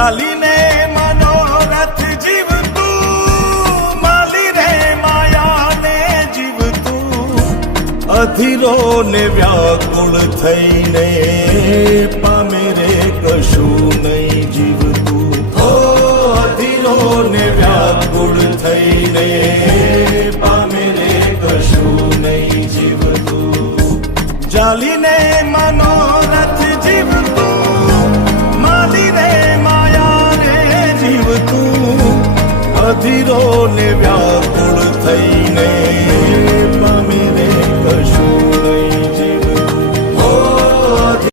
ચાલીને મનોરથ જીવતું, માલી રે માયાને જીવતું, અધીરો ને વ્યાકુળ થઈને પામે રે કશું નહીં જીવતું. ઓ અધીરો ને વ્યાકુળ થઈને પામે રે કશું નહીં જીવતું. ચાલીને મનો